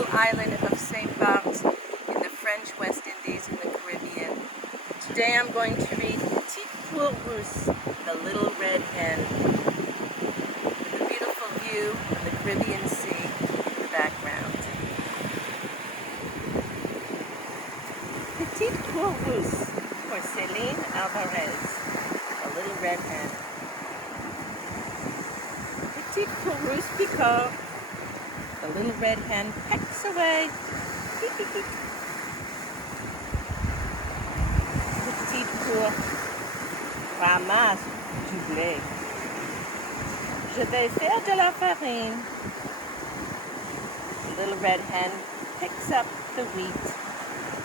beautiful island of Saint Barthélemy in the French West Indies in the Caribbean. Today I'm going to read Petite Poule Rousse, the little red hen, with a beautiful view of the Caribbean Sea in the background. Petite Poule Rousse for Celine Alvarez, the little red hen. Petite Poule Rousse picore. The little red hen pecks away. Petite Poule ramasse du blé. Je vais faire de la farine. The little red hen picks up the wheat.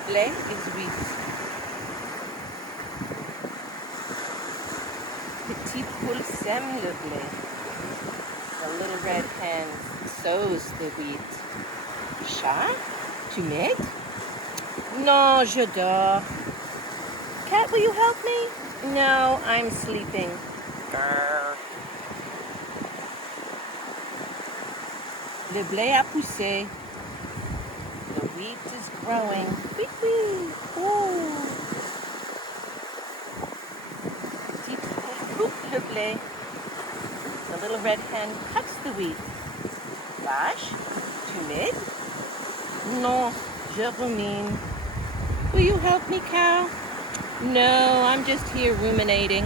Blé is wheat. Petite Poule sème le blé. The little red hen sows the wheat. Chat, tu m'aides? Non, je dors. Cat, will you help me? No, I'm sleeping. Grr. Le blé a poussé. The wheat is growing. Wee wee. Ooh. Petite Poule coupe le blé. The little red hen cuts the wheat. Vache, tu m'aides? Non, je rumine. Will you help me, cow? No, I'm just here ruminating.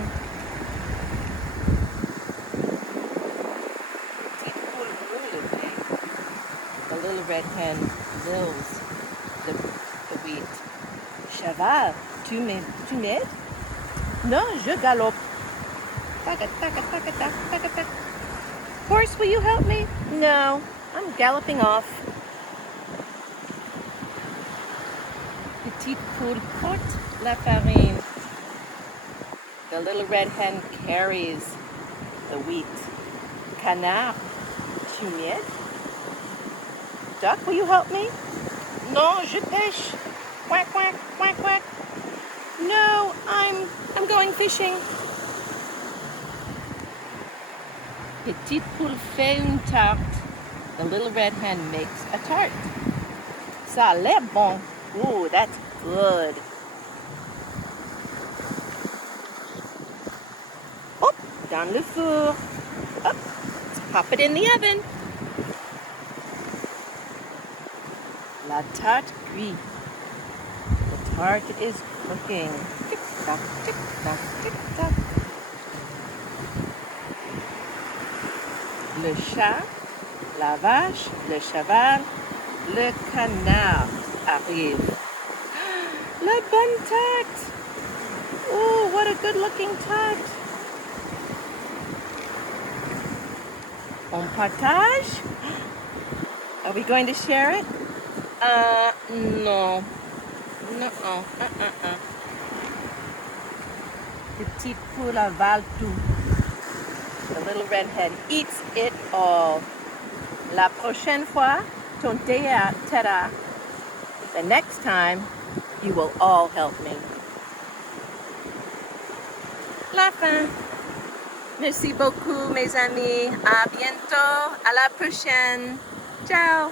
Petite Poule brûle le blé. The little red hen mills the wheat. Cheval, tu m'aides? Non, je galope. Horse, will you help me? No, I'm galloping off. Petite Poule porte la farine. The little red hen carries the wheat. Canard, tu m'aides? Duck, will you help me? Non, je pêche. Quack, quack, quack, quack. No, I'm going fishing. Petite Poule fait une tarte. The little red hen makes a tart. Ça a l'air bon. Ooh, that's good. Hop, dans le four. Up, let's pop it in the oven. La tarte cuit. The tart is cooking. Tick tock, tick tock, tick tock. Le chat, la vache, le cheval, le canard arrivent. La bonne tarte! Oh, what a good-looking tarte! On partage? Are we going to share it? No. No. Petite Poule avale tout. The little red hen eats it all. La prochaine fois, ton t'aidera. The next time, you will all help me. La fin. Merci beaucoup, mes amis. À bientôt. À la prochaine. Ciao.